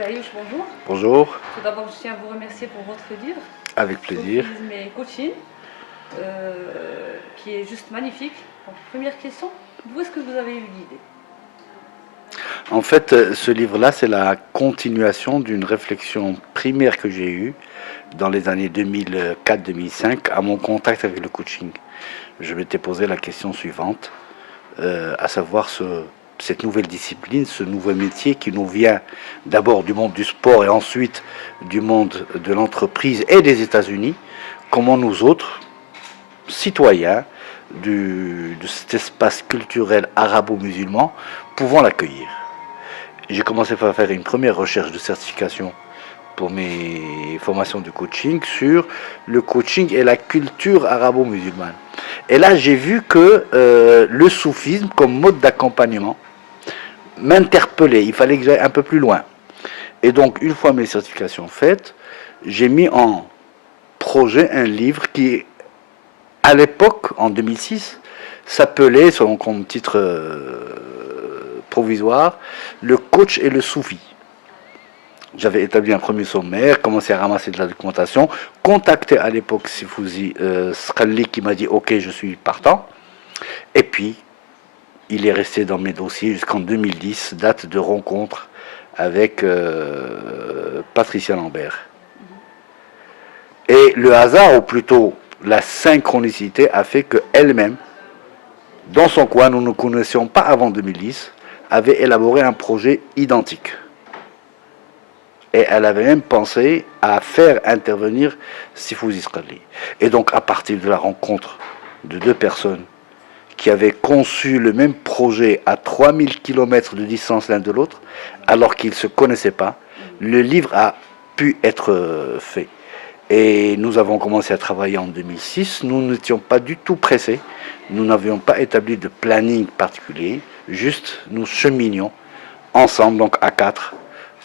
Aïouch, bonjour. Bonjour. Tout d'abord, je tiens à vous remercier pour votre livre, Avec plaisir. Soufisme et coaching, qui est juste magnifique. Donc, première question, d'où est-ce que vous avez eu l'idée? En fait, ce livre-là, c'est la continuation d'une réflexion primaire que j'ai eue dans les années 2004-2005 à mon contact avec le coaching. Je m'étais posé la question suivante, à savoir cette nouvelle discipline, ce nouveau métier qui nous vient d'abord du monde du sport et ensuite du monde de l'entreprise et des États-Unis, comment nous autres, citoyens de cet espace culturel arabo-musulman, pouvons l'accueillir. J'ai commencé par faire une première recherche de certification pour mes formations de coaching sur le coaching et la culture arabo-musulmane. Et là, j'ai vu que le soufisme comme mode d'accompagnement m'interpellait. Il fallait que j'aille un peu plus loin. Et donc, une fois mes certifications faites, j'ai mis en projet un livre qui, à l'époque, en 2006, s'appelait, selon comme titre provisoire, Le coach et le soufi. J'avais établi un premier sommaire, commencé à ramasser de la documentation, contacté à l'époque Sifouzi Skalli qui m'a dit ok, je suis partant. Et puis, il est resté dans mes dossiers jusqu'en 2010, date de rencontre avec Patricia Lambert. Et le hasard, ou plutôt la synchronicité, a fait qu'elle-même, dans son coin, nous ne nous connaissions pas avant 2010, avait élaboré un projet identique. Et elle avait même pensé à faire intervenir Sifouzi Skalli. Et donc, à partir de la rencontre de deux personnes qui avaient conçu le même projet à 3000 km de distance l'un de l'autre, alors qu'ils ne se connaissaient pas, le livre a pu être fait. Et nous avons commencé à travailler en 2006. Nous n'étions pas du tout pressés. Nous n'avions pas établi de planning particulier. Juste, nous cheminions ensemble, donc à quatre,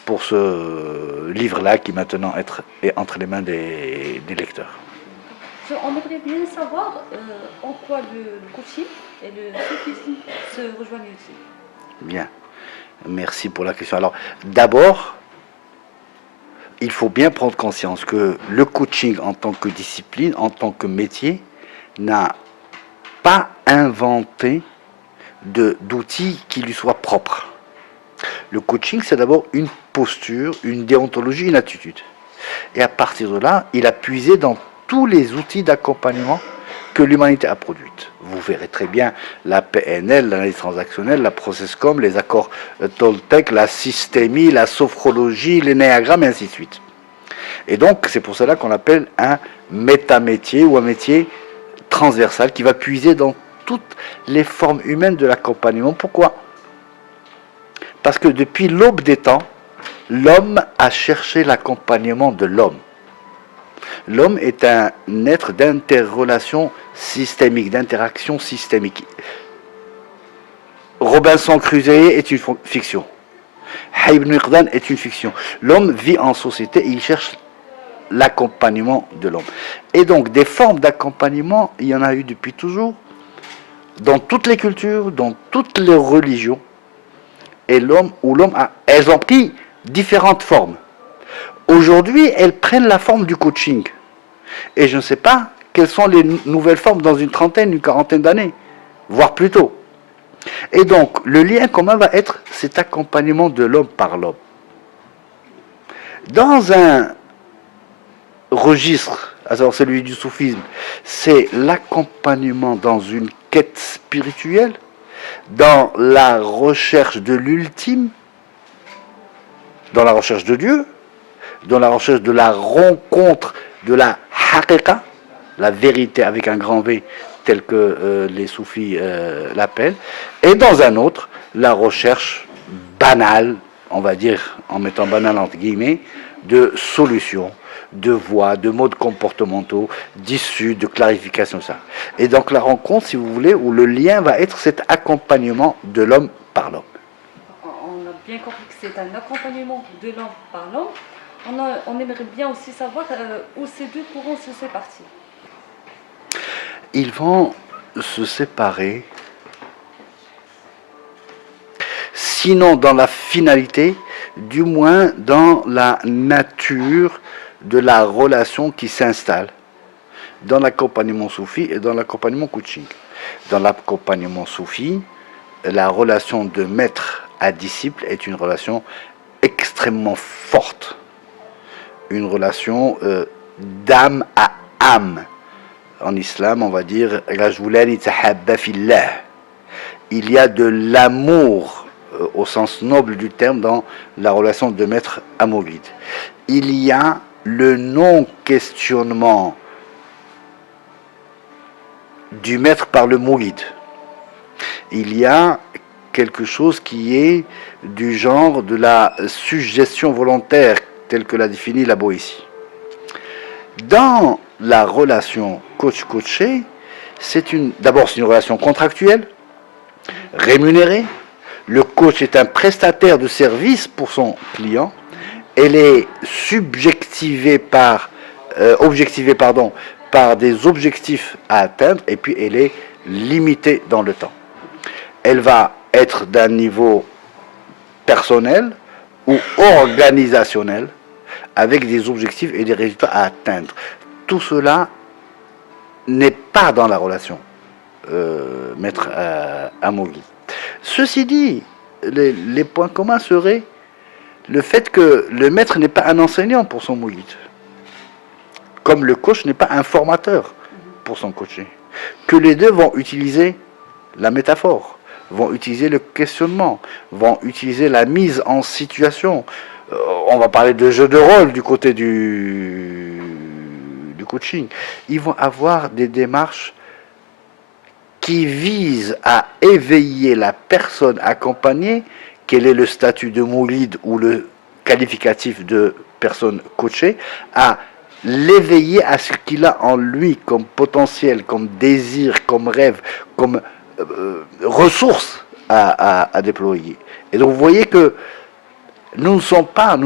pour ce livre-là qui maintenant est entre les mains des lecteurs. On aimerait bien savoir en quoi le coaching et le soufisme se rejoignent-ils. Bien, merci pour la question. Alors, d'abord, il faut bien prendre conscience que le coaching en tant que discipline, en tant que métier, n'a pas inventé d'outils qui lui soient propres. Le coaching, c'est d'abord une posture, une déontologie, une attitude. Et à partir de là, il a puisé dans tous les outils d'accompagnement que l'humanité a produites. Vous verrez très bien la PNL, l'analyse transactionnelle, la processcom, les accords Toltec, la systémie, la sophrologie, l'énéagramme, et ainsi de suite. Et donc, c'est pour cela qu'on appelle un métamétier ou un métier transversal qui va puiser dans toutes les formes humaines de l'accompagnement. Pourquoi ? Parce que depuis l'aube des temps, l'homme a cherché l'accompagnement de l'homme. L'homme est un être d'interrelation systémique, d'interaction systémique. Robinson Crusoe est une fiction. Ibn Miqdan est une fiction. L'homme vit en société et il cherche l'accompagnement de l'homme. Et donc, des formes d'accompagnement, il y en a eu depuis toujours, dans toutes les cultures, dans toutes les religions. Et elles ont pris différentes formes. Aujourd'hui, elles prennent la forme du coaching. Et je ne sais pas quelles sont les nouvelles formes dans une trentaine, une quarantaine d'années, voire plus tôt. Et donc, le lien commun va être cet accompagnement de l'homme par l'homme. Dans un registre, à savoir celui du soufisme, c'est l'accompagnement dans une quête spirituelle, dans la recherche de l'ultime, dans la recherche de Dieu, dans la recherche de la rencontre de la haqiqa, la vérité avec un grand V, tel que les soufis l'appellent, et dans un autre, la recherche banale, on va dire, en mettant banal entre guillemets, de solutions, de voies, de modes comportementaux, d'issues, de clarification, ça. Et donc la rencontre, si vous voulez, où le lien va être cet accompagnement de l'homme par l'homme. On a bien compris que c'est un accompagnement de l'homme par l'homme. On aimerait bien aussi savoir où ces deux courants se séparent. Ils vont se séparer, sinon dans la finalité, du moins dans la nature de la relation qui s'installe dans l'accompagnement soufi et dans l'accompagnement coaching. Dans l'accompagnement soufi, la relation de maître à disciple est une relation extrêmement forte, une relation d'âme à âme. En islam, on va dire il y a de l'amour au sens noble du terme dans la relation de maître à mouride. Il y a le non-questionnement du maître par le mouride. Il y a quelque chose qui est du genre de la suggestion volontaire telle que l'a définie la Boétie. Dans la relation coach-coaché, d'abord c'est une relation contractuelle, rémunérée. Le coach est un prestataire de service pour son client. Elle est objectivée par des objectifs à atteindre et puis elle est limitée dans le temps. Elle va être d'un niveau personnel ou organisationnel avec des objectifs et des résultats à atteindre. Tout cela n'est pas dans la relation maître à mouride. Ceci dit, les points communs seraient le fait que le maître n'est pas un enseignant pour son mouride, comme le coach n'est pas un formateur pour son coaché, que les deux vont utiliser la métaphore, vont utiliser le questionnement, vont utiliser la mise en situation. On va parler de jeu de rôle du côté du coaching. Ils vont avoir des démarches qui visent à éveiller la personne accompagnée, quel est le statut de mouride ou le qualificatif de personne coachée, à l'éveiller à ce qu'il a en lui comme potentiel, comme désir, comme rêve, comme ressources à déployer. Et donc vous voyez que nous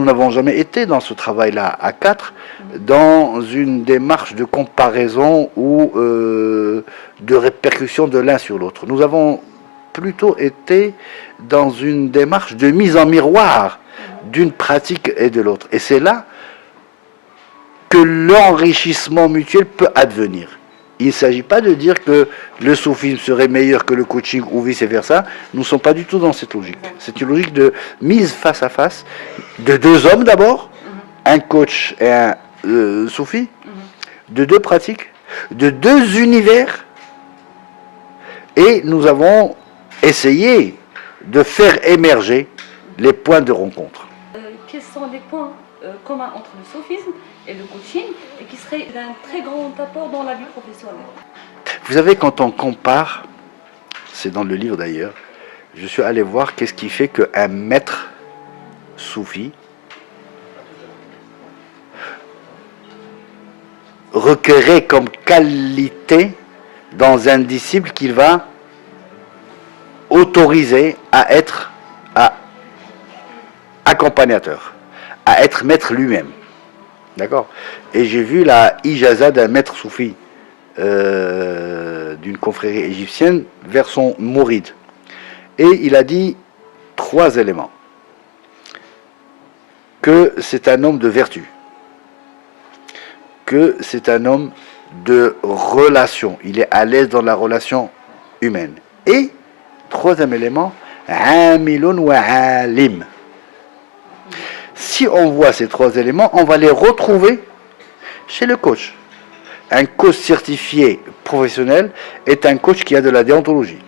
n'avons jamais été dans ce travail-là à quatre, dans une démarche de comparaison ou de répercussion de l'un sur l'autre. Nous avons plutôt été dans une démarche de mise en miroir d'une pratique et de l'autre. Et c'est là que l'enrichissement mutuel peut advenir. Il ne s'agit pas de dire que le soufisme serait meilleur que le coaching ou vice-versa. Nous ne sommes pas du tout dans cette logique. C'est une logique de mise face à face de deux hommes d'abord, un coach et un soufi, de deux pratiques, de deux univers. Et nous avons essayé de faire émerger les points de rencontre. Quels sont les points communs entre le soufisme et le coaching et qui serait d'un très grand apport dans la vie professionnelle? Vous savez, quand on compare, c'est dans le livre d'ailleurs, je suis allé voir qu'est-ce qui fait qu'un maître soufi requérait comme qualité dans un disciple qu'il va autoriser à être accompagnateur, à être maître lui-même. D'accord? Et j'ai vu la ijaza d'un maître soufi d'une confrérie égyptienne vers son mouride. Et il a dit 3 éléments. Que c'est un homme de vertu. Que c'est un homme de relation. Il est à l'aise dans la relation humaine. Et, 3e élément, amilun wa alim. Si on voit ces 3 éléments, on va les retrouver chez le coach. Un coach certifié professionnel est un coach qui a de la déontologie.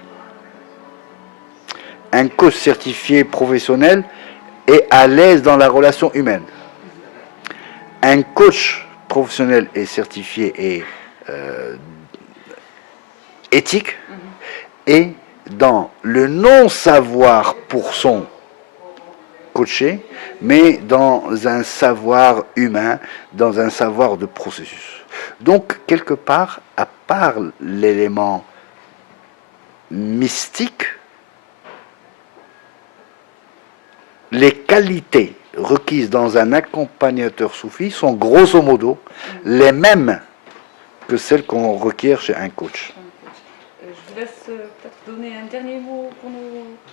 Un coach certifié professionnel est à l'aise dans la relation humaine. Un coach professionnel et certifié et éthique est dans le non-savoir pour son coaché, mais dans un savoir humain, dans un savoir de processus. Donc, quelque part, à part l'élément mystique, les qualités requises dans un accompagnateur soufi sont grosso modo les mêmes que celles qu'on requiert chez un coach. Je vous laisse peut-être donner un dernier mot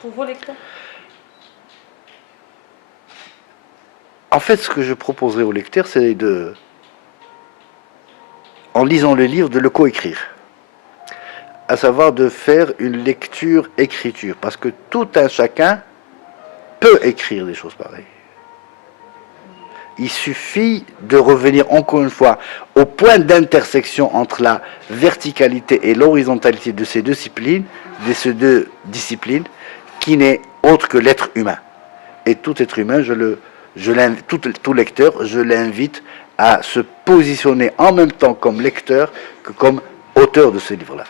pour vos lecteurs. En fait, ce que je proposerais au lecteur, c'est en lisant le livre, de le coécrire. À savoir de faire une lecture-écriture. Parce que tout un chacun peut écrire des choses pareilles. Il suffit de revenir encore une fois au point d'intersection entre la verticalité et l'horizontalité de ces deux disciplines, qui n'est autre que l'être humain. Et tout être humain, tout lecteur, je l'invite à se positionner en même temps comme lecteur que comme auteur de ce livre-là.